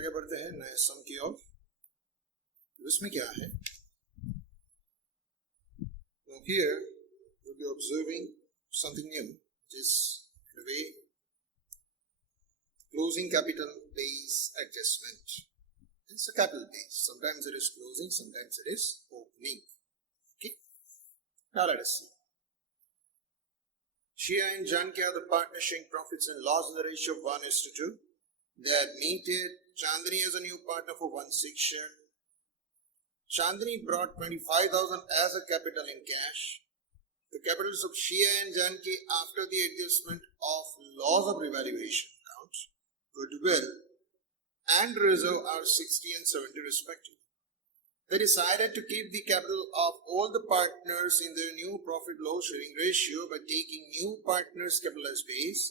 आगे बढ़ते हैं नए सम की ओर। इसमें क्या है? Here we'll be observing something new, which is in a way closing capital base adjustment. It's a capital base. Sometimes it is closing, sometimes it is opening. Okay. Now let us see. Shia and Janki are the partners sharing profits and loss in the ratio of 1:2. They had meted Chandni as a new partner for 1/6 share. Chandni brought 25,000 as a capital in cash. The capitals of Shia and Janki after the adjustment of loss of revaluation accounts, goodwill and reserve are 60 and 70 respectively. They decided to keep the capital of all the partners in their new profit loss sharing ratio by taking new partners' capital as base.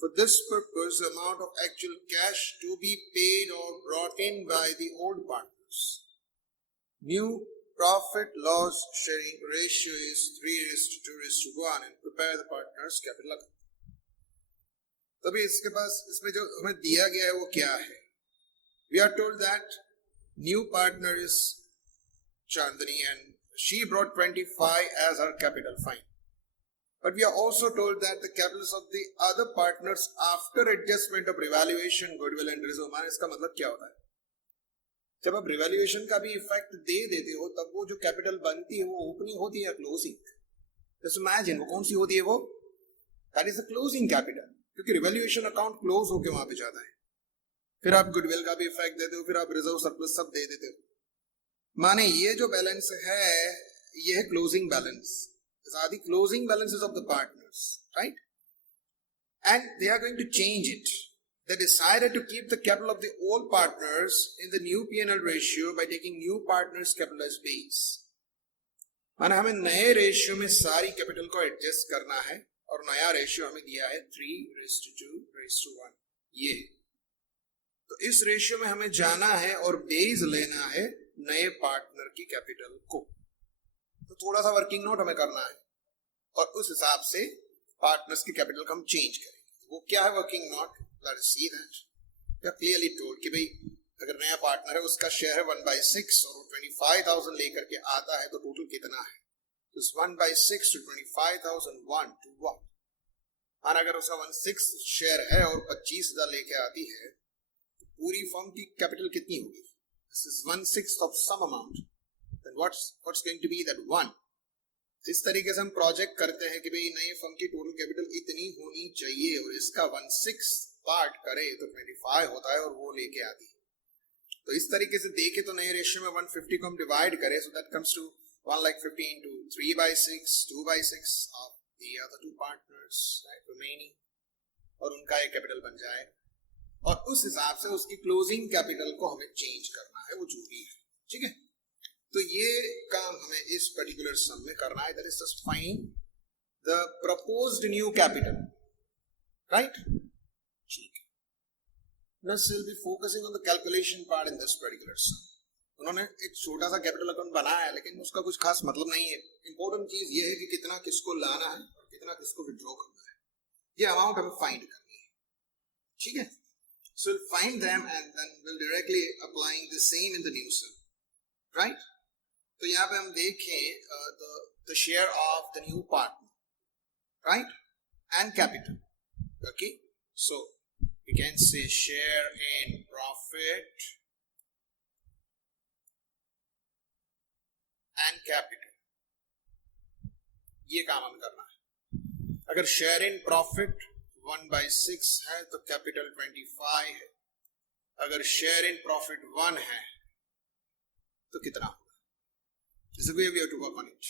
For this purpose, the amount of actual cash to be paid or brought in by the old partners. New profit loss sharing ratio is 3:2:1 and prepare the partners capital account. तभी इसके पास इसमें जो हमें दिया गया है वो क्या है? We are told that new partner is Chandni and she brought 25 as her capital, fine. But we are also told that the capitals of the other partners after adjustment of revaluation, goodwill and reserve, मान इसका मतलब क्या होता है? जब आप रिवैल्यूएशन का भी इफेक्ट दे देते हो तब वो जो कैपिटल बनती है वो ओपनिंग होती है या क्लोजिंग? जस्ट इमेजिन वो कौन सी होती है? वो that is a closing capital, क्योंकि रिवैल्यूएशन अकाउंट क्लोज होके वहां पे जाता है। फिर आप गुडविल का भी इफेक्ट देते हो, फिर आप रिजर्व सरप्लस सब दे देते हो। माने ये जो बैलेंस है ये है closing balance. These are the closing balances of the partners, right? And they are going to change it. They decided to keep the capital of the old partners in the new P&L ratio by taking new partners' capital as base. माना हमें नए रेशियो में सारी कैपिटल को एडजस्ट करना है और नया रेशियो हमें दिया है 3:2:1। ये तो इस रेशियो में हमें जाना है और बेस लेना है नए पार्टनर की कैपिटल को। तो थोड़ा सा वर्किंग नोट हमें करना है और उस हिसाब से पार्टनर्स की कैपिटल को हम चेंज करेंगे। वो क्या है working note? Let us see that. We are clearly told कि भाई अगर नया पार्टनर है उसका शेयर है 1/6 और 25,000 लेकर के आता है तो टोटल कितना है? तो 1/6 to 25,000 1 to 1। और अगर उसका 1/6 शेयर है और 25,000 लेके आती है तो पूरी फर्म की कैपिटल कितनी होगी? This is 1/6 of some amount. Then what's going to be that 1? इस तरीके से हम प्रोजेक्ट करते हैं कि भाई नई फर्म की टोटल कैपिटल इतनी होनी चाहिए और इसका 1/6 पार्ट करे तो 25 होता है और वो लेके आती है। तो इस तरीके से देखे तो नए रेशियो में 150 को हम डिवाइड करें, so that comes to 1,50 into 3/6, 2/6 of the other two partners, right, remaining, और उनका एक कैपिटल बन जाए और उस हिसाब से उसकी क्लोजिंग कैपिटल को हमें चेंज करना है, वो जो भी है। ठीक है, तो ये काम हमें इस पर्टिकुलर सम में करना है। That is just find the proposed new capital, right? ठीक है, let's still be focusing on the calculation part in this particular sum. उन्होंने एक छोटा सा कैपिटल अकाउंट बनाया है लेकिन उसका कुछ खास मतलब नहीं है। इंपॉर्टेंट चीज ये है कि कितना किसको लाना है और कितना किसको विड्रॉ करना है, ये अमाउंट हमें फाइंड करनी है। ठीक है, so we'll find them and then we'll directly applying the same in the new sum, right? तो यहाँ पे हम देखें the share of the new partner, right, and capital. Okay, so we can say share in profit and capital, ये काम हमें करना है। अगर शेयर इन प्रॉफिट 1/6 है तो कैपिटल 25 है। अगर शेयर इन प्रॉफिट 1 है तो कितना होगा? This is the way we have to work on it,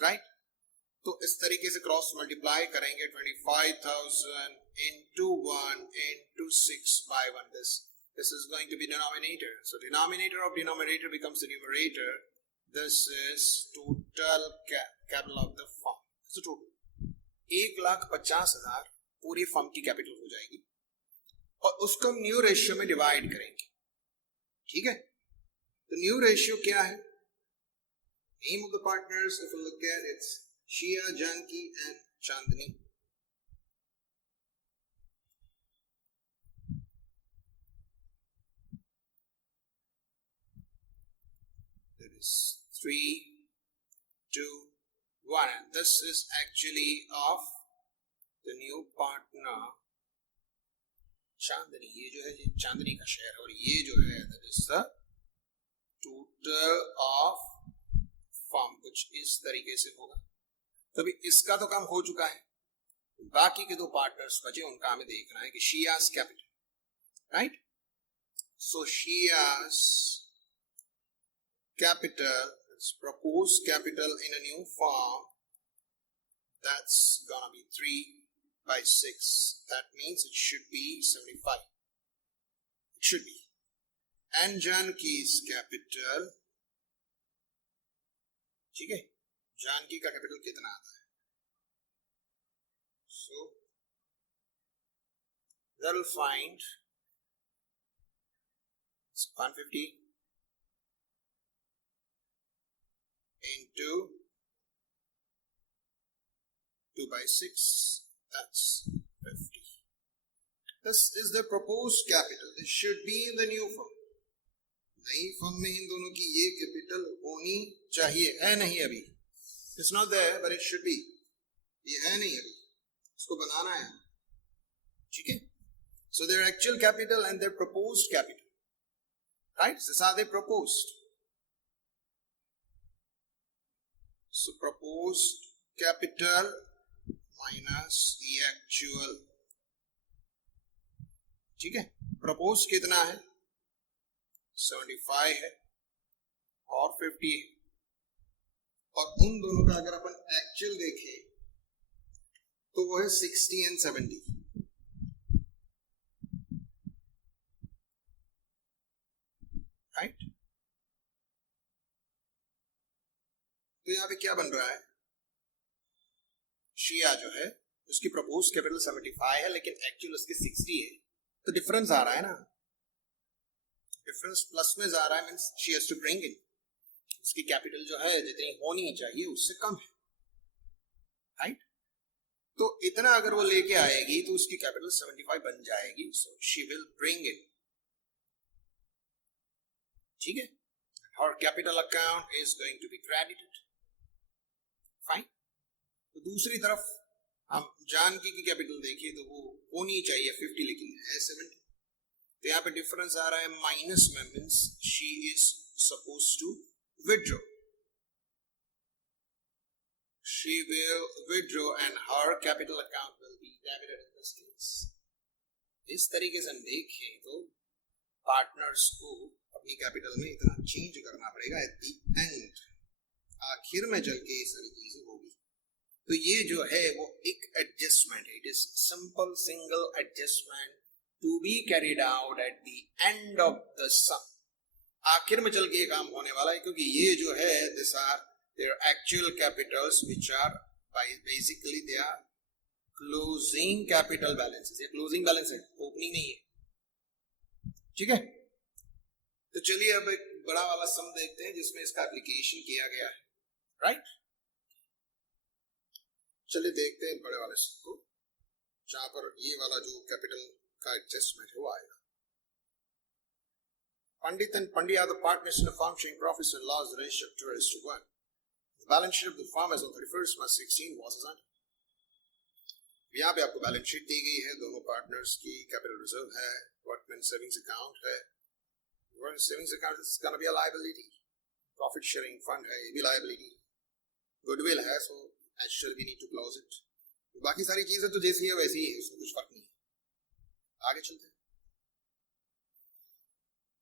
right? तो इस तरीके से क्रॉस मल्टीप्लाई करेंगे 25,000 into 1 into 6 by 1. This is going to be denominator. So denominator of denominator becomes the numerator. This is total capital of the firm. So total 1,50,000 पूरी फर्म की कैपिटल हो जाएगी और उसको हम न्यू रेशियो में डिवाइड करेंगे। ठीक है, तो न्यू रेशियो क्या है? Name of the partners, if you look at it, Shia, Janki and Chandni. is 3, 2, 1. And this is actually of the new partner चांदनी. ये जो है चांदनी का शेयर, और ये जो है that is the total of firm. कुछ इस तरीके से होगा. तो अभी इसका तो काम हो चुका है. बाकी के दो पार्टनर्स बचे, उनका हमें देखना है कि Shia's capital, right? So Shia's capital, it's proposed capital in a new form, that's gonna be 3 by 6. That means it should be 75. It should be. And Janki's capital, ठीक है, जानकी का कैपिटल कितना आता है? So that will find it's 150 into 2 by 6. That's 50. This is the proposed capital. This should be in the new firm. नई फर्म में इन दोनों की ये कैपिटल होनी चाहिए. है नहीं अभी. It's not there, but it should be. ये है नहीं अभी. इसको बनाना है. ठीक है? So their actual capital and their proposed capital. Right? This is how they proposed. So proposed capital minus the actual. ठीक है? Proposed कितना है? 75 है और 50 है. और उन दोनों का अगर अपन एक्चुअल देखें तो वो है 60 and 70. राइट? तो यहां पे क्या बन रहा है? शिया जो है उसकी प्रपोज कैपिटल 75 है लेकिन एक्चुअल उसकी 60 है. तो डिफरेंस आ रहा है ना. डिफरेंस प्लस में जा रहा है, means she has to bring in. उसकी कैपिटल जो है जितनी होनी चाहिए उससे कम है. राइट? तो इतना अगर वो लेके आएगी तो उसकी कैपिटल 75 बन जाएगी. So she will bring in. ठीक है? Her capital account is going to be credited. Fine. तो दूसरी तरफ हम जानकी की कैपिटल देखिए तो वो होनी चाहिए 50 लेकिन है 70. तो यहाँ पे डिफरेंस आ रहा है माइनस में, means she is suppose to withdraw. She will withdraw and her capital account will be debited in this case. इस तरीके से हम देखें तो पार्टनर्स को अपनी कैपिटल में इतना चेंज करना पड़ेगा एट द एंड. आखिर में चल के ये सारी चीजें होगी. तो ये जो है वो एक एडजस्टमेंट है. It is simple single adjustment to be carried out at the end of the sum. आखिर में चल के ये काम होने वाला है क्योंकि ये जो है this are their actual capitals which are by basically they are closing capital balances. ये closing balance है, opening नहीं है. ठीक है? तो चलिए अब एक बड़ा वाला सम देखते हैं जिसमें इसका एप्लीकेशन किया गया है. राइट? चलिए देखते हैं बड़े वाले सम को जहां पर ये वाला जो कैपिटल का एडजस्टमेंट है वो आएगा. Pandit and Pandya are the partners in a firm showing profits and loss. The ratio of 2:1. The balance sheet of the firm as on 31st March 16 was as under. यहाँ पे आपको बैलेंस शीट दी गई है. दोनों partners की capital reserve है, workman savings account है. Savings account is gonna be a liability. Profit sharing fund है, ये भी लायबिलिटी. गुडविल है, so actually we need to close it. बाकी सारी चीजें तो जैसी है वैसी ही है, उसमें कुछ फर्क नहीं है. आगे चलते हैं.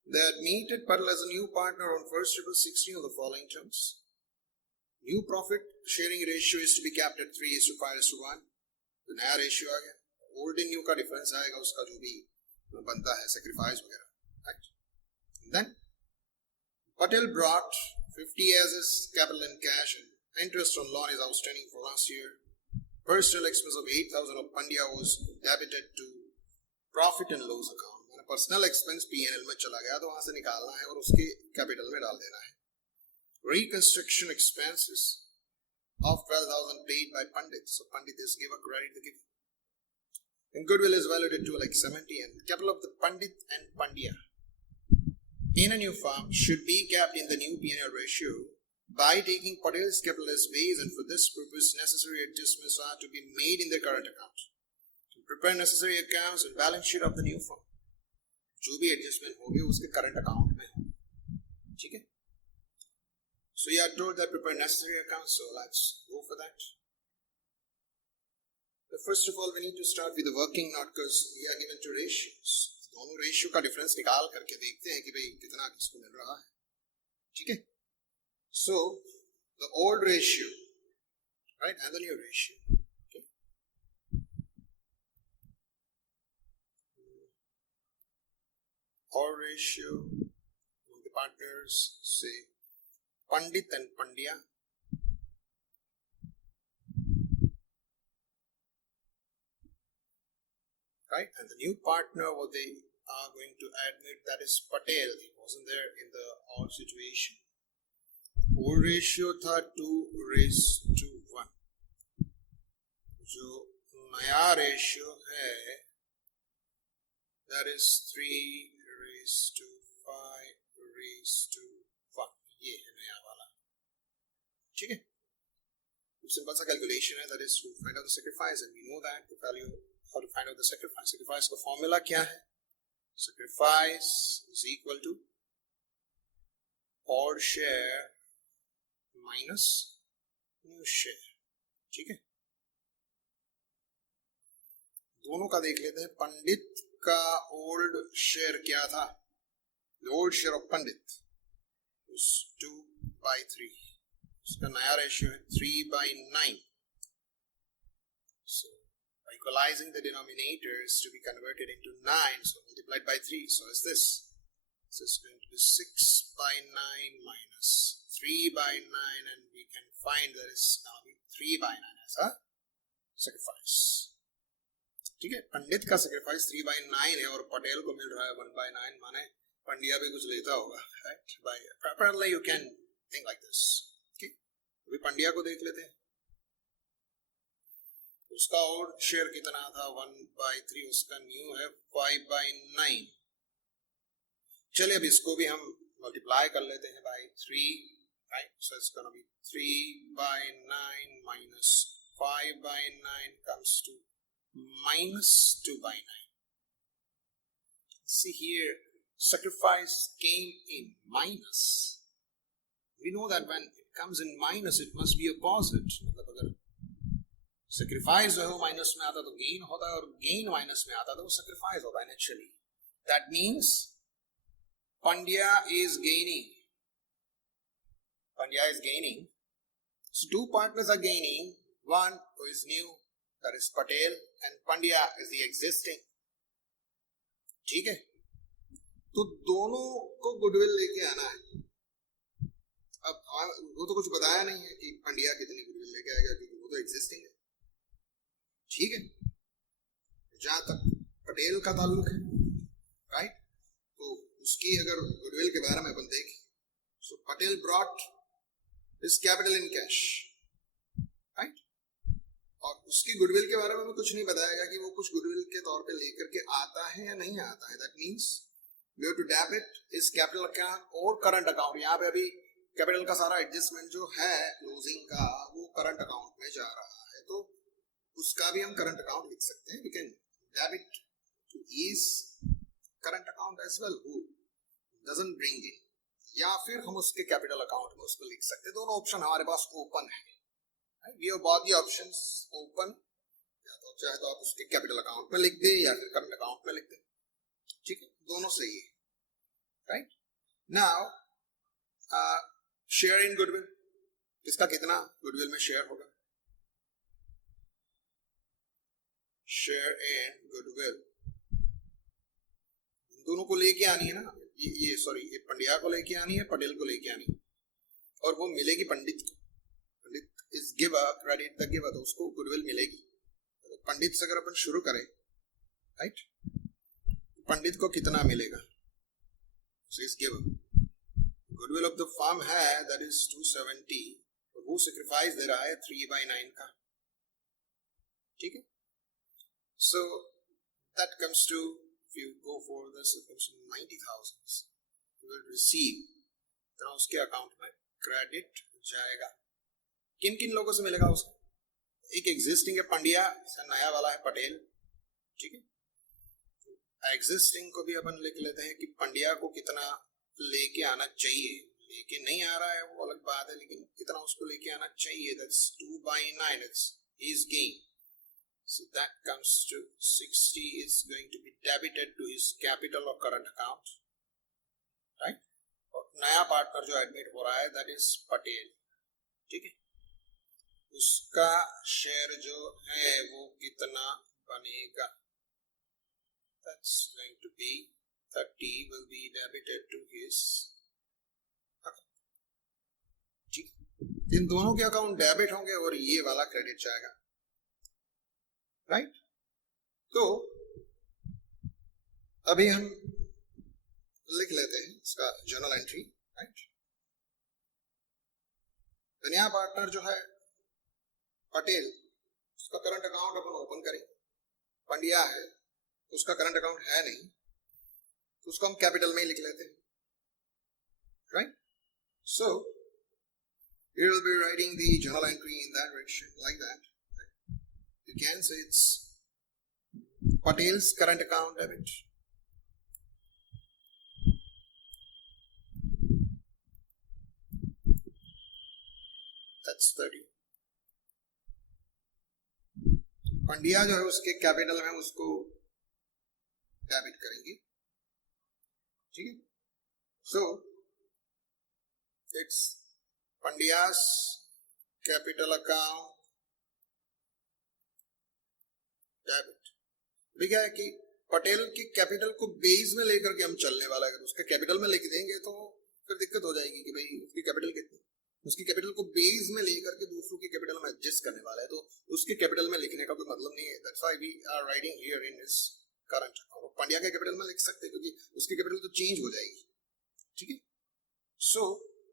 They admitted Patel as a new partner on 1st April 16 on the following terms. New profit sharing ratio is to be capped at 3:5:1. तो नया रेशियो आ गया. ओल्ड एंड न्यू का डिफरेंस आएगा, उसका जो भी बनता है सैक्रिफाइस वगैरह. Right? Then Patel brought 50 as his capital in cash and interest on loan is outstanding for last year. Personal expense of 8,000 of Pandya was debited to profit and loss account. Personal expense PNL में चला गया तो वहां से निकालना है और उसके कैपिटल में डाल देना है. Reconstruction expenses of 12,000 paid by Pandit. So Pandit is give a credit to give. And goodwill is valued to like 70 and capital of the Pandit and Pandya. in a new firm should be kept in the new P&L ratio by taking Patel's capital as base, and for this purpose necessary adjustments are to be made in the current account. To prepare necessary accounts and balance sheet of the new firm. जो भी एडजस्टमेंट होगी उसके current account में हो, ठीक है? So you are told that prepare necessary accounts, so let's go for that. But first of all, we need to start with the working note because we are given two ratios. दोनों रेशियो का डिफरेंस निकाल करके देखते हैं कि भाई कितना किसको मिल रहा है, ठीक है? So the old ratio, right, and the new ratio. Okay. Old ratio among the partners, say Pandit and Pandya. Right, and the new partner, what they are going to admit, that is Patel. He wasn't there in the old situation. Old ratio था 2:1. जो नया ratio है, that is 3:5:1. ये है नया वाला, ठीक है? सिंपल सा कैलकुलेशन है, that is to find out the sacrifice, and we know that the value. How to find out the sacrifice? Sacrifice का formula क्या है? Sacrifice is equal to odd share minus new share, ठीक है? दोनों का देख लेते हैं. पंडित का old share क्या था? The old share of Pandit was 2/3. उसका नया रेशियो है 3/9. So equalizing the denominators to be converted into 9, so multiplied by 3. So is this? This is going to be 6/9 minus 3/9, and we can find that is now 3/9 as a sacrifice. ठीक है? पंडित का sacrifice 3/9 है और पटेल को मिल रहा है 1/9, माने पंडिया भी कुछ लेता होगा, right? By apparently you can think like this. Okay? अभी पंडिया को देख लेते हैं. उसका और शेयर कितना था? 1/3. उसका न्यू है 5/9. चलिए अब इसको भी हम मल्टीप्लाई कर लेते हैं by 3, right? So it's going to be 3/9 minus 5/9 comes to minus 2/9. See here, sacrifice came in minus. We know that when it comes in minus, it must be a positive. मतलब अगर sacrifice जो है वो माइनस में आता तो गेन होता है, और गेन माइनस में आता तो वो sacrifice होता है naturally. That means Pandya is gaining. Pandya is gaining. So two partners are gaining. One who is new, that is Patel, and Pandya is the existing. ठीक है? तो दोनों को गुडविल लेके आना है. अब वो तो कुछ बताया नहीं है कि पंड्या कितनी गुडविल लेके आएगा, क्योंकि वो तो एग्जिस्टिंग है, ठीक है? जहां तक पटेल का ताल्लुक है, राइट, तो उसकी अगर गुडविल के बारे में अपन देखें, so Patel brought his capital in cash, right, और उसकी गुडविल के बारे में कुछ नहीं बताया गया कि वो कुछ गुडविल के तौर पे लेकर के आता है या नहीं आता है. That means we have to debit is capital account और करंट अकाउंट. यहाँ पे अभी कैपिटल का सारा एडजस्टमेंट जो है क्लोजिंग का वो करंट अकाउंट में जा रहा है, तो उसका भी हम करंट अकाउंट लिख सकते हैं. We can debit to is current account as well who doesn't bring in, या फिर हम उसके कैपिटल अकाउंट में उसको लिख सकते हैं. दोनों ऑप्शन हमारे पास ओपन है. We have both the options open. या तो चाहे तो आप उसके कैपिटल अकाउंट में लिख दे या फिर करंट अकाउंट में लिख दे, ठीक है? दोनों सही है, right. Now share in goodwill, किसका कितना गुडविल में शेयर होगा? शेयर इन गुडविल दोनों को लेके आनी है ना. ये सॉरी, ये पंड्या को लेके आनी है, पटेल को लेके आनी है, और वो मिलेगी पंडित को. Pandit is giver, credit the giver, तो उसको गुडविल मिलेगी. तो पंडित से अगर अपन शुरू करें, राइट, पंडित को कितना मिलेगा? So is giver. Goodwill of the firm है दैट इज 270, और वो सेक्रीफाइस दे रहा है 3/9 का, ठीक है? So that comes to, if you go for this, it comes to 90,000. will receive, तो उसके अकाउंट में क्रेडिट जाएगा। किन किन लोगों से मिलेगा उसको? एक एग्जिस्टिंग है पंड्या, नया वाला है पटेल, ठीक है। एग्जिस्टिंग को भी अपन लिख लेते हैं कि पंड्या को कितना लेके आना चाहिए, लेके नहीं आ रहा है वो अलग बात है, लेकिन कितना उसको लेके आना चाहिए, that's 2/9, it's his gain, so that comes to 60 is going to be debited to his capital or current account, right? और नया पार्टनर जो एडमिट हो रहा है that is पटेल, ठीक है। उसका शेयर जो है वो कितना बनेगा, that's going to be 30 will be debited to his account, ठीक है। इन दोनों के अकाउंट डेबिट होंगे और ये वाला क्रेडिट जाएगा, राइट। तो अभी हम लिख लेते हैं इसका जर्नल एंट्री, राइट। नया पार्टनर जो है पटेल, उसका करंट अकाउंट अपन ओपन करेंगे। पंड्या है, उसका करंट अकाउंट है नहीं, तो उसको हम कैपिटल में ही लिख लेते हैं, राइट। सो we will be writing the journal entry in that direction like that. You can say it's Patel's current account debit. That's 30. पंड्या जो है उसके कैपिटल में उसको डेबिट करेंगे, ठीक है। So it's Pandya's capital account debit. अभी क्या है कि पटेल की कैपिटल को बेस में लेकर के हम चलने वाला है। अगर उसके कैपिटल में लिख देंगे तो फिर दिक्कत हो जाएगी कि भाई उसकी कैपिटल कितनी, उसकी कैपिटल को बेस में लेकर के दूसरों की कैपिटल में एडजस्ट करने वाला है, तो उसके कैपिटल में लिखने का कोई मतलब नहीं है। That's why we are writing here in his current account. Pandya के कैपिटल में लिख सकते हैं क्योंकि उसकी कैपिटल तो चेंज हो जाएगी, ठीक है। So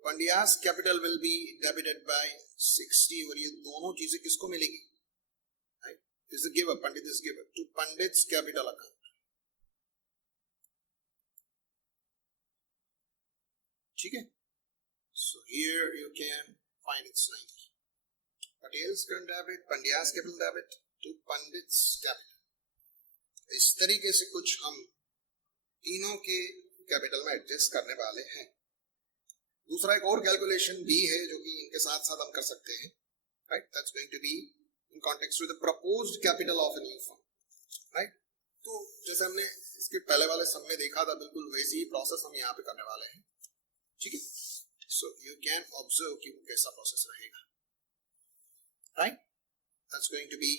Pandya's capital will be debited by 60 और ये दोनों चीजें किसको मिलेगी, right. This is giver, Pandit is giver to Pandit's capital account, ठीक है। So here you can find its 90. Patel's current debit, Pandya's capital debit to Pandit's capital. इस तरीके से कुछ हम तीनों के कैपिटल में एडजस्ट करने वाले हैं। दूसरा एक और कैलकुलेशन भी है जो कि इनके साथ साथ हम कर सकते हैं, right. That's going to be in context with the proposed capital of a new firm, right. तो जैसे हमने इसके पहले वाले सम में देखा था, बिल्कुल वैसी ही प्रोसेस हम यहाँ पे करने वाले हैं, ठीक है। So you can observe कि वो कैसा प्रोसेस रहेगा, right? That's going to be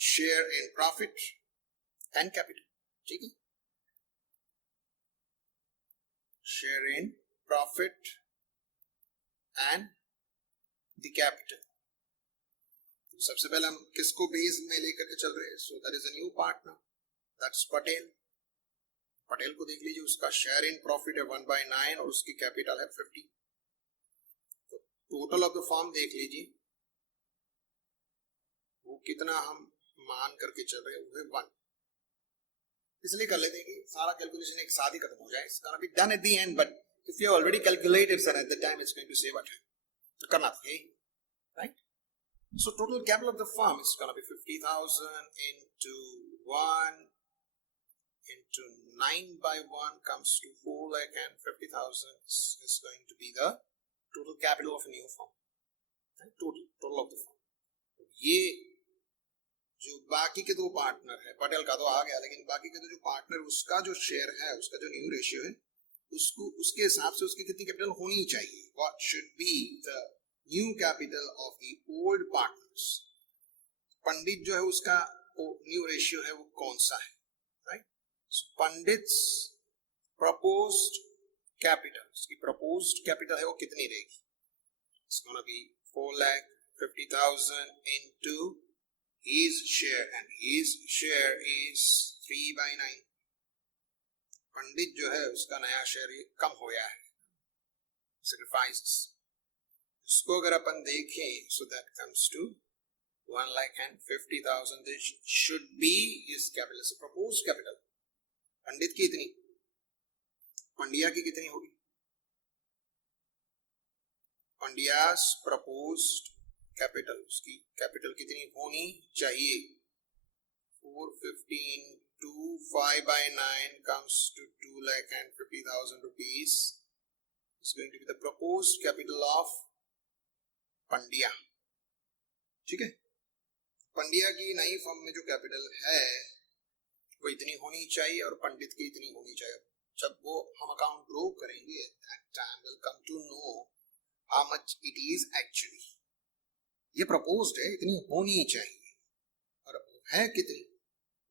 share in profit and capital, ठीक है। Share in profit and the capital. सबसे पहले हम किसको बेस में लेकर के चल रहे हैं? So there is a new partner, that's Patel. Patel को देख लीजिए, उसका शेयर इन प्रॉफिट है 1/9 और उसकी कैपिटल है 50। तो टोटल ऑफ द फर्म देख लीजिए, वो कितना हम मान करके चल रहे हैं, वो है 1। इसलिए कर लेते हैं कि सारा कैलकुलेशन एक साथ ही खत्म हो जाए। It's gonna be done at the end, but if you already calculated sir at the time, it's going to save what? तो करना है, right? So total capital of the firm is gonna be 50,000 into 1 into 9/1 comes to 4,50,000 is going to be the total capital of a new firm, and total of the firm. ये जो बाकी के दो पार्टनर है, पटेल का तो आ गया, लेकिन बाकी के जो पार्टनर, उसका जो शेयर है, उसका जो न्यू रेशियो है, उसको उसके हिसाब से उसकी कितनी कैपिटल होनी चाहिए, what should be the new capital of the old partners। पंडित जो है उसका न्यू रेशियो है वो कौन सा है, right. So, pandits proposed capital, उसकी proposed capital है वो कितनी रहेगी? It's gonna be 4,50,000 into his share, and his share is 3/9। पंडित जो है उसका नया शेयर कम हो गया है, sacrifices। इसको अगर अपन देखें, so that comes to 1,50,000। This should be his capital, so proposed capital। पंडित की इतनी, पंड्या की कितनी होगी? पंड्यास प्रपोज्ड कैपिटल, उसकी कैपिटल कितनी होनी चाहिए? 415 to 5 by 9 comes to 2,50,000 rupees. It's going to be the proposed capital of Pandya. ठीक है, पंड्या की नई फर्म में जो कैपिटल है वो इतनी होनी चाहिए और पंडित की इतनी होनी चाहिए. जब वो हम अकाउंट ड्रॉ करेंगे that time we'll come to know how much it is actually. ये प्रपोज्ड है, इतनी होनी चाहिए, और है कितनी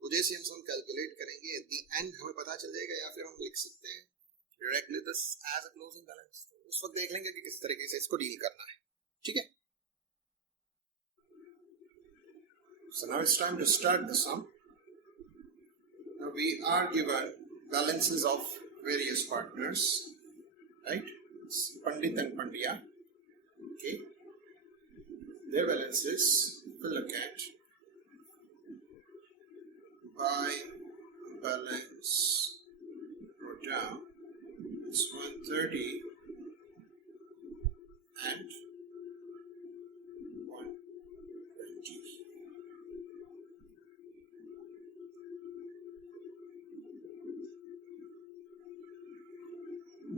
वो जैसे हम सब कैलकुलेट करेंगे एट द एंड हमें पता चल जाएगा, या फिर हम लिख सकते हैं directly this as a closing balance. उस वक्त देख लेंगे कि किस तरीके से इसको डील करना है. ठीक है, so now it's time to start the sum. Now we are given balances of various partners, right? It's Pandit and Pandya. Okay, their balances we'll look at by balance wrote down. It's 130 and 120.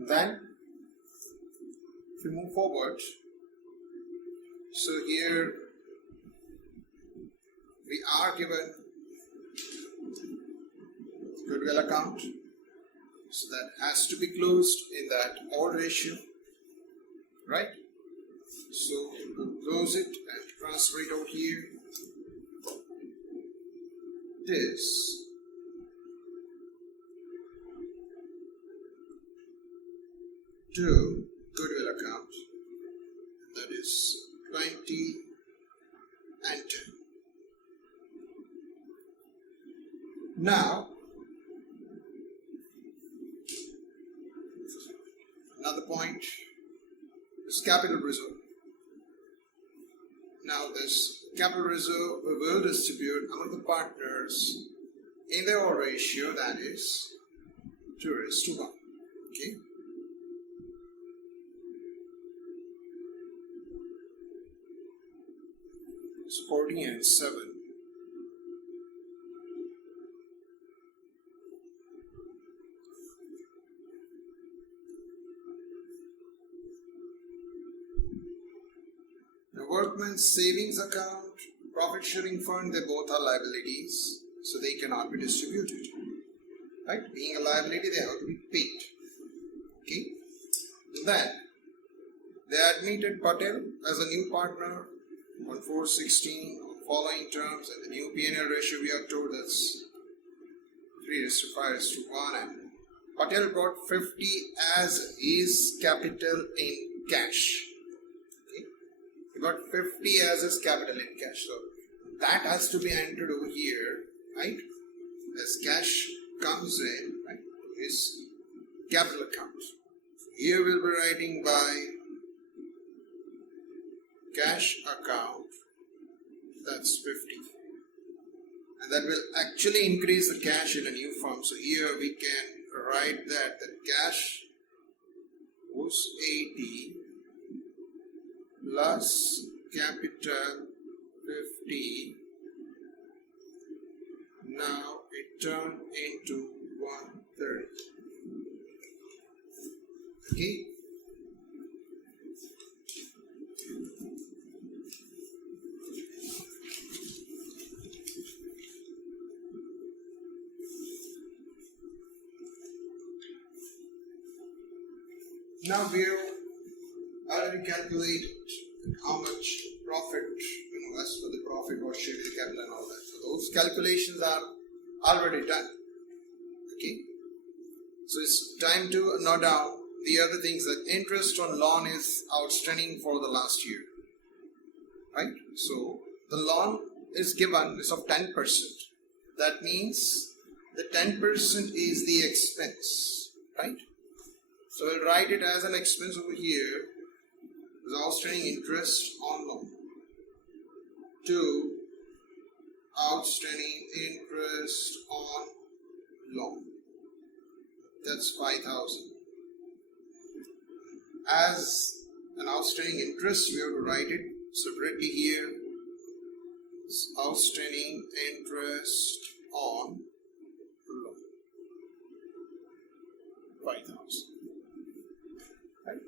Then if we move forward, so here we are given goodwill account, so that has to be closed in that odd ratio, right? So we'll close it and transfer it over here. This to goodwill account, that is 20 and 10. Now another point is capital reserve. Now this capital reserve we will distribute among the partners in their odd ratio, that is 2:1. Okay. It's 40 and 7. The workman's savings account, profit sharing fund, they both are liabilities, so they cannot be distributed. Right? Being a liability, they have to be paid. Okay? Then they admitted Patel as a new partner on 416 following terms, and the new P&L ratio we are told that's 3:5:1, and Patel brought 50 as his capital in cash. Okay? He got 50 as his capital in cash, so that has to be entered over here, right? As cash comes in, right, to his capital account. So here we'll be writing by cash account, that's 50, and that will actually increase the cash in a new firm. So here we can write that the cash was 80 plus capital 50. Now it turned into 130. Okay. Now we'll already calculated how much profit, as for the profit, what share the capital and all that. So those calculations are already done. Okay. So it's time to note down the other things, that interest on loan is outstanding for the last year. Right? So the loan is given is of 10%. That means the 10% is the expense. Right? So we'll write it as an expense over here, the outstanding interest on loan. 2. Outstanding interest on loan. That's 5,000. as an outstanding interest, we have to write it separately here. It's outstanding interest on loan, 5,000. Right?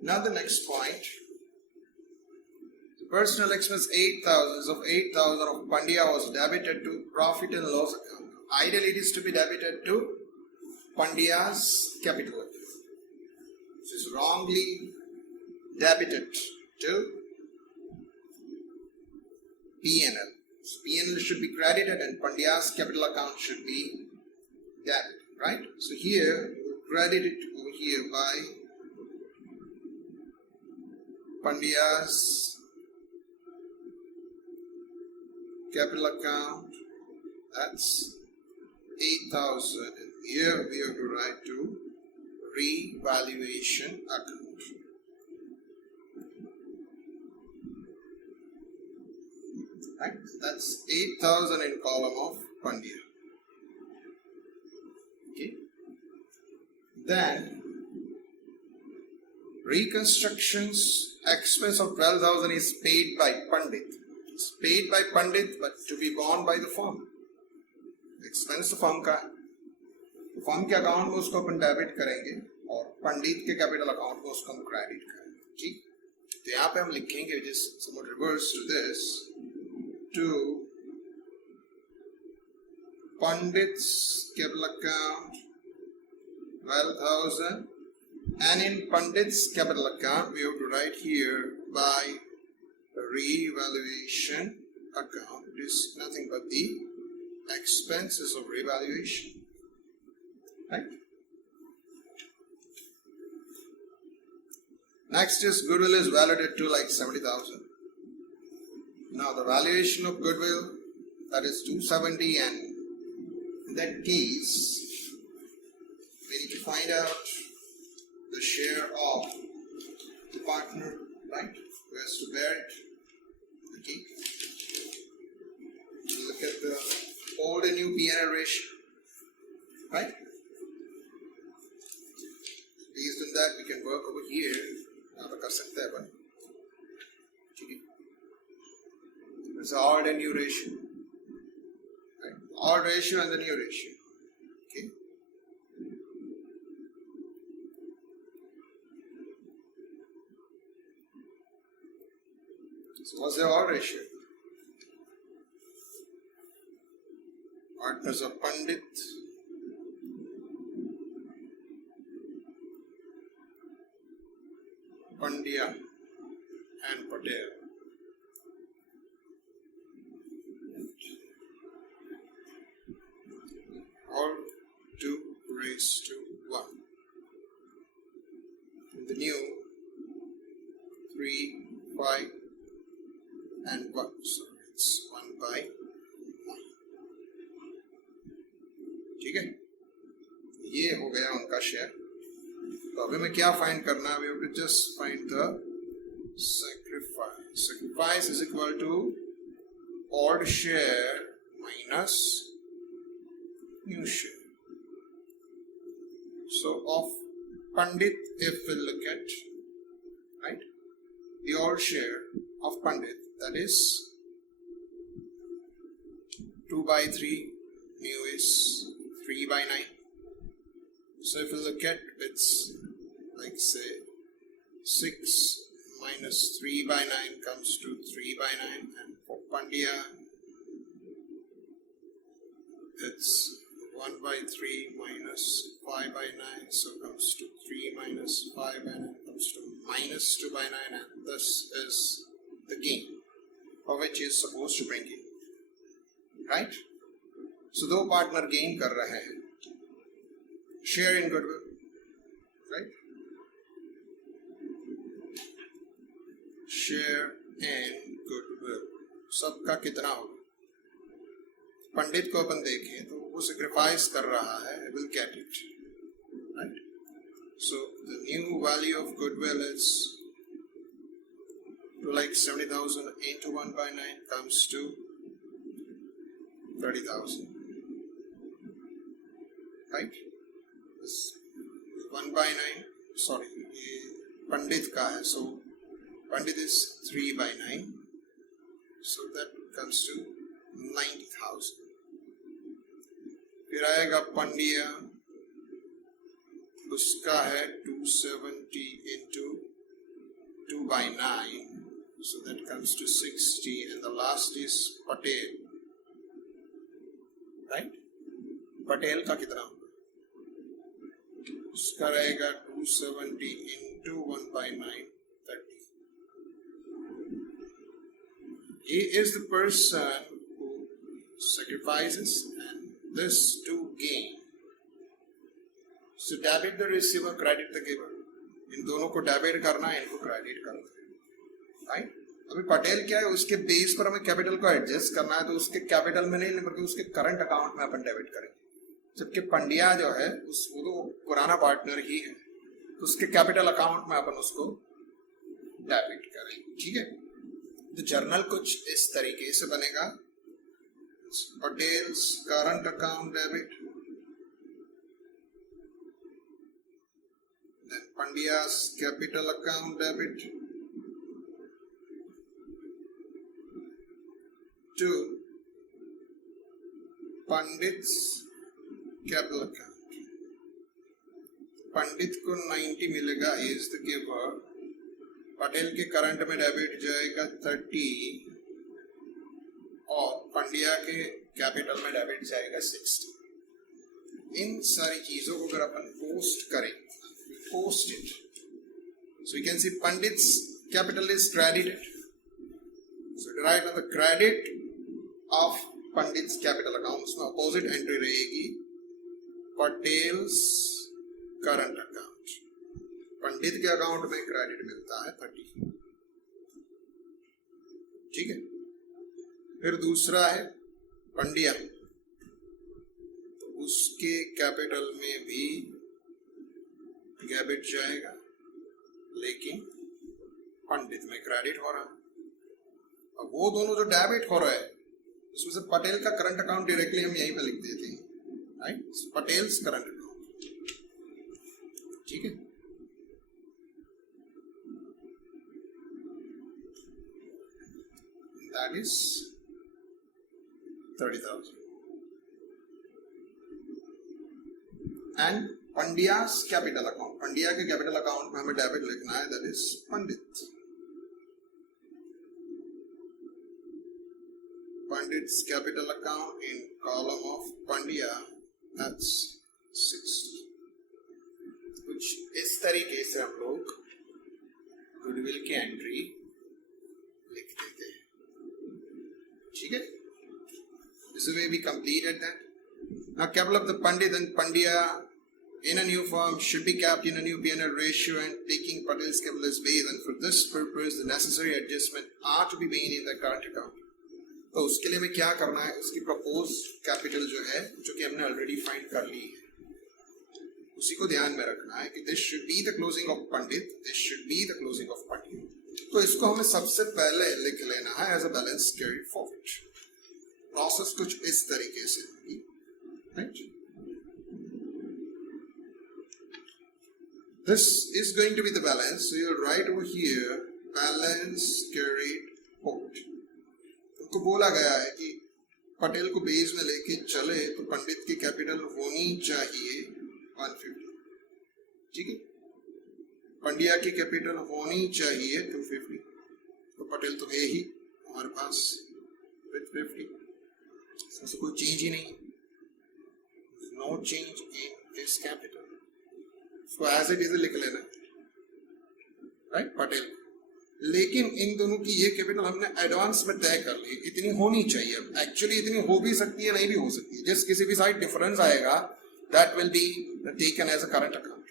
Now the next point. The personal expense 8,000 of 8,000 of Pandya was debited to profit and loss account. Ideally, it is to be debited to Pandya's capital account. This is wrongly debited to P&L. So P&L should be credited and Pandya's capital account should be debited, right? So here, we credit it over here by Pandya's capital account. That's 8,000. And here we have to write to revaluation account. Right? That's 8,000 in column of Pandya. Okay. Then reconstruction's expense of 12,000 is paid by Pandit. It's paid by Pandit but to be borne by the firm. Expense तो फर्म का है, तो फर्म के अकाउंट में उसको अपन डेबिट करेंगे और पंडित के कैपिटल अकाउंट में उसको हम क्रेडिट करेंगे. ठीक, तो यहाँ पे हम लिखेंगे which is somewhat reverse to this, to Pandit's capital account 12,000, and in Pandit's capital account we have to write here by revaluation account. It is nothing but the expenses of revaluation, right? Next is goodwill is valued to like 70,000. Now the valuation of goodwill, that is 270, and in that case we need to find out the share of the partner, right, who has to bear it. Okay, look at the old and new P&L ratio, right? Based on that we can work over here. कर सकते हैं अपन, ठीक है? There's old and new ratio, right? Old ratio and the new ratio. Okay. So what's the old ratio? Partners of Pandit, Pandya and Patel. All 2:1. In the new 3, 5 and 1. So it's 1/9. ठीक है, ये हो गया उनका शेयर. तो अभी मैं क्या फाइंड करना है? We have to just find the sacrifice. Sacrifice is equal to odd share minus new share. So of Pandit, if we look at, right, the odd share of Pandit, that is 2/3, new is 3/9. So if you look at, it's like say 6 minus 3/9 comes to 3/9, and for Pandya it's 1/3 minus 5/9, so comes to 3 minus 5/9 comes to minus 2/9, and this is the gain for which he is supposed to bring in, right? So दो partner gain कर रहे हैं, share in goodwill, right? Share in goodwill सबका कितना होगा? पंडित को अपन देखें तो वो sacrifice कर रहा है, will get it, right? So the new value of goodwill is like 70,000 into 1/9 comes to 30,000, right? 1/9, sorry, ये पंडित का है, so पंडित is 3/9, so that comes to 90,000. फिर आएगा पंडिया, उसका है 270 into 2/9, so that comes to 60, and the last is Patel, right? Patel का कितना होगा? उसका रहेगा 270 into 1/9, 30. He is the person who sacrifices and this to gain. So debit the receiver, credit the giver. इन दोनों को डेबिट करना है, इनको क्रेडिट करना है, राइट? अभी पटेल क्या है, उसके बेस पर हमें कैपिटल को एडजस्ट करना है, तो उसके कैपिटल में नहीं बल्कि उसके करंट अकाउंट में अपन डेबिट करेंगे। जबकि पंडिया जो है वो तो पुराना पार्टनर ही है, तो उसके कैपिटल अकाउंट में अपन उसको डेबिट करेंगे, ठीक है? तो जर्नल कुछ इस तरीके से बनेगा, Patels current account debit, then Pandya's capital account debit to Pandit's capital account. पंडित को 90 मिलेगा, is the giver. पटेल के करंट में डेबिट जाएगा 30 और पंड्या के कैपिटल में डेबिट जाएगा 60. इन सारी चीजों को अगर अपन पोस्ट करें, post it, so you can see Pandit's capital is credited, so write on the credit of Pandit's capital account. उसमें opposite entry रहेगी Patel's current account. पंडित के अकाउंट में क्रेडिट मिलता है 30, ठीक है? फिर दूसरा है पंड्या, तो उसके कैपिटल में भी डेबिट जाएगा, लेकिन पंडित में क्रेडिट हो रहा है। अब वो दोनों जो डेबिट हो रहा है उसमें से पटेल का करंट अकाउंट डायरेक्टली हम यहीं पे लिख देते हैं, राइट? पटेल्स करंट अकाउंट, ठीक है? That is 30,000 and Pandya's capital account, Pandya के कैपिटल अकाउंट में हमें डेबिट लिखना है, that is Pandit. Pandit's capital account in column of Pandya, that's 60. कुछ इस तरीके से हम लोग गुडविल की एंट्री लिख देते हैं, ठीक है? This is the way we completed that. Now capital of the Pandit and Pandya in a new form should be kept in a new P&L ratio and taking Patel's capital as base, and for this purpose the necessary adjustment are to be made in the current account. तो उसके लिए हमें क्या करना है, उसकी propose capital जो है, जो कि हमने ऑलरेडी फाइंड कर ली है, उसी को ध्यान में रखना है कि this should be the closing of Pandit, this should be the closing of Pandit. तो इसको हमें सबसे पहले लिख लेना है as a balance carry forward. Process कुछ इस तरीके से होगी, right? This is going to be the balance, so you'll write over here balance carried forward. तुमको बोला गया है कि पटेल को बेस में लेके चले तो पंडित की कैपिटल होनी चाहिए 150, ठीक है? पंड्या की कैपिटल होनी चाहिए 250, तो पटेल तो है ही हमारे पास with 50, so कोई चेंज ही नहीं, no change in his capital. So as it is लिख लेना, राइट? पटेल। लेकिन इन दोनों की ये कैपिटल हमने एडवांस में तय कर ली, इतनी होनी चाहिए। एक्चुअली इतनी हो भी सकती है, नहीं भी हो सकती है, जिस किसी भी साइड डिफरेंस आएगा that will be taken as a current account,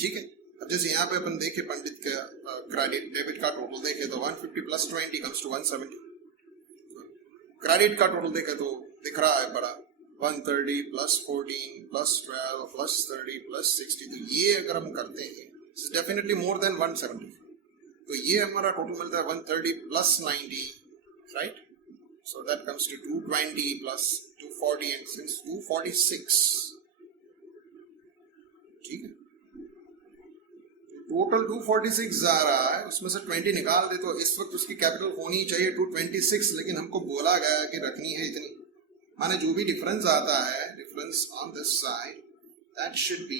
ठीक है? अब जैसे यहाँ पे अपन देखे पंडित का क्रेडिट डेबिट का टोटल देखे तो 150 + 20 comes to 170, क्रेडिट का टोटल देखे तो दिख रहा है बड़ा 130 + 14 + 12 + 30 + 60, तो ये अगर हम करते हैं इट्स डेफिनेटली मोर देन 170, तो ये हमारा टोटल मिलता है 130 + 90, right? So that comes to 220 + 240, and since 246 total 246 जा रहा है, उसमें से 20 निकाल दे तो इस वक्त उसकी कैपिटल होनी चाहिए 226, लेकिन हमको बोला गया कि रखनी है इतनी, माने जो भी डिफरेंस आता है, difference on this side, that should be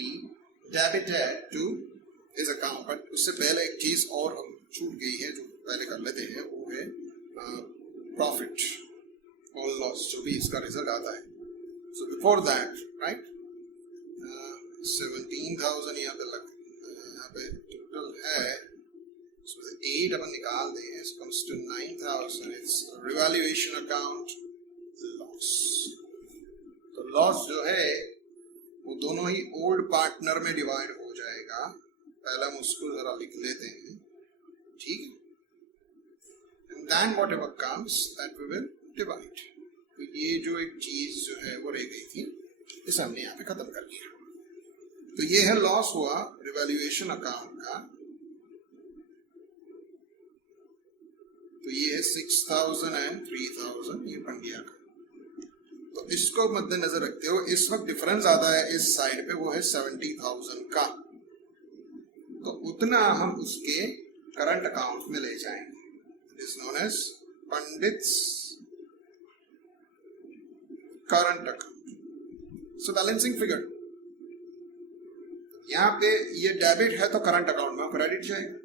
debited to इस अकाउंट। बट उससे पहले एक चीज और हम छूट गई है जो पहले कर लेते हैं, वो है प्रॉफिट और लॉस, जो भी इसका रिजल्ट आता है। सो बिफोर दैट, राइट, 17,000 यहाँ पे टोटल है, उसमें से 8 अपन निकाल दें, so comes to 9,000, it's revaluation account loss। तो लॉस जो है वो दोनों ही ओल्ड पार्टनर में डिवाइड हो जाएगा। पहले हम उसको जरा लिख लेते हैं, ठीक है, and then whatever comes that we will divide। तो ये जो एक चीज जो है वो रह गई थी, इसे हमने यहाँ पे खत्म कर दिया। तो ये है लॉस हुआ रिवैल्यूएशन अकाउंट का। तो ये है 6,000 and 3,000, ये पंडिया का। तो इसको मद्देनजर रखते हो इस वक्त डिफरेंस आता है इस साइड पे, वो है 70,000 का। तो उतना हम उसके करंट अकाउंट में ले जाएंगे, it is known as Pandit's current account. So balancing figure, यहाँ पे ये डेबिट है तो करंट अकाउंट में क्रेडिट जाएगा,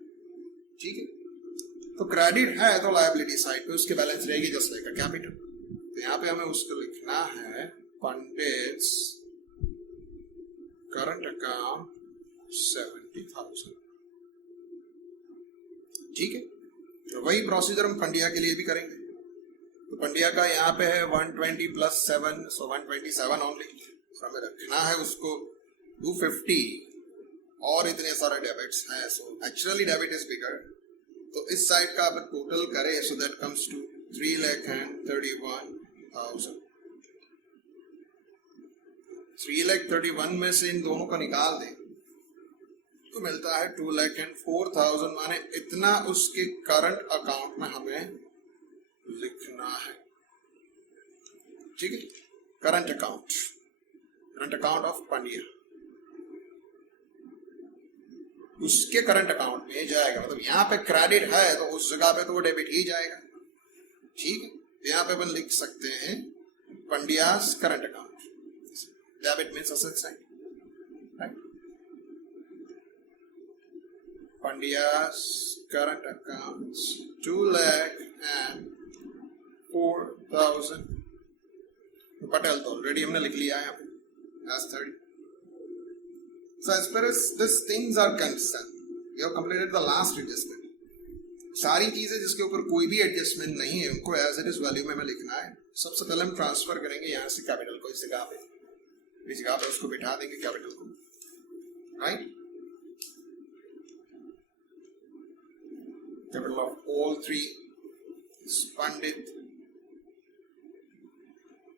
ठीक है। तो क्रेडिट है तो लायबिलिटी साइड पे उसके बैलेंस रहेगी जस्ट लाइक कैपिटल। तो यहाँ पे हमें उसको लिखना है पंडित्स करंट अकाउंट 70,000, ठीक है। तो वही प्रोसीजर हम पंडिया के लिए भी करेंगे। तो पंडिया का यहाँ पे है 120 + 7, सो 127 ओनली। हमें रखना है उसको 250 और इतने सारे डेबिट्स हैं, so actually debit is bigger. तो इस साइड का अब टोटल करें, सो दैट कम्स टू 3,31,000। 3,31,000 में से इन दोनों को निकाल दें तो मिलता है 2,04,000, माने इतना उसके करंट अकाउंट में हमें लिखना है, ठीक है। करंट अकाउंट ऑफ पंडिया उसके करंट अकाउंट में जाएगा। मतलब यहाँ पे क्रेडिट है तो उस जगह पे तो वो डेबिट ही जाएगा, ठीक है। यहाँ पे अपन लिख सकते हैं Pandya's current account, debit means asset side, right. Pandya's current account 2,04,000। Patel तो ऑलरेडी हमने लिख लिया है यहाँ पे as 30। So as far as these things are concerned, we have completed the last adjustment। सारी चीजें जिसके ऊपर कोई भी एडजस्टमेंट नहीं है उनको एज इट इज वैल्यू में हमें लिखना है। सबसे पहले हम ट्रांसफर करेंगे यहाँ से कैपिटल को इस जगह पे उसको बिठा देंगे कैपिटल को, right. Capital of all three is Pandit,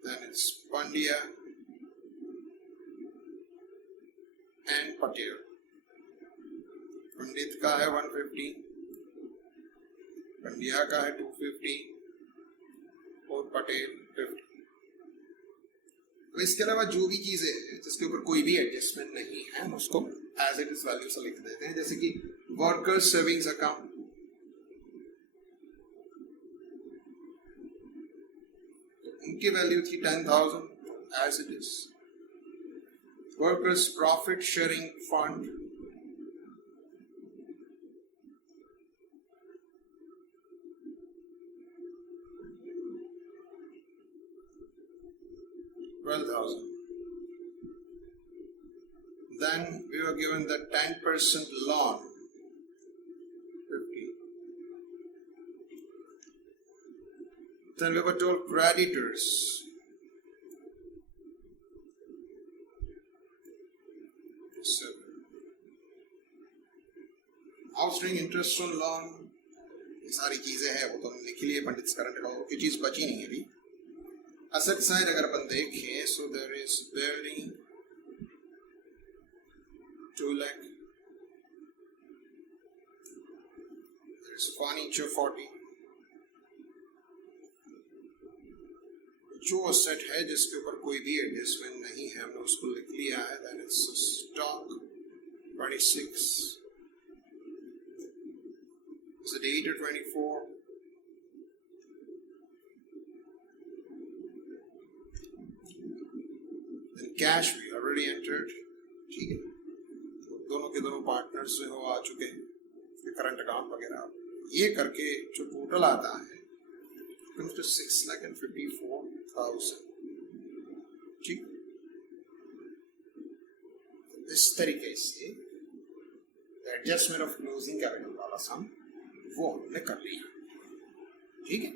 then it's Pandya and Patel। पंडित का है 150, पंड्या का है 250 और पटेल 50। तो इसके अलावा जो भी चीजें हैं जिसके ऊपर कोई भी एडजस्टमेंट नहीं है हम उसको एज इट इज वैल्यू से लिख देते हैं। जैसे कि वर्कर्स सेविंग्स अकाउंट, उनकी वैल्यू थी 10,000 as it is. Workers profit sharing fund, then we were given the 10% loan, 50. Then we were told creditors, outstanding interest on loan, ये सारी चीजें हैं वो तो हमने लिख लिए पंडित करंट अकाउंट की। चीज बची नहीं है अभी। असेट साइड अगर अपन देखें, so there is building 2 lakh, there is furniture 40। जो असेट है जिसके ऊपर कोई भी एडजस्टमेंट नहीं है हमने उसको लिख लिया है, देन इट्स स्टॉक 26। date है 24. Then cash we already entered. ठीक है, दोनों के दोनों पार्टनर्स से हो आ चुके हैं, फिर करंट अकाउंट वगैरह ये करके जो टोटल आता है comes to 6,54,000. ठीक, इस तरीके से एडजस्टमेंट ऑफ क्लोजिंग कैपिटल वाला सम वो हमने कर लिया. ठीक है.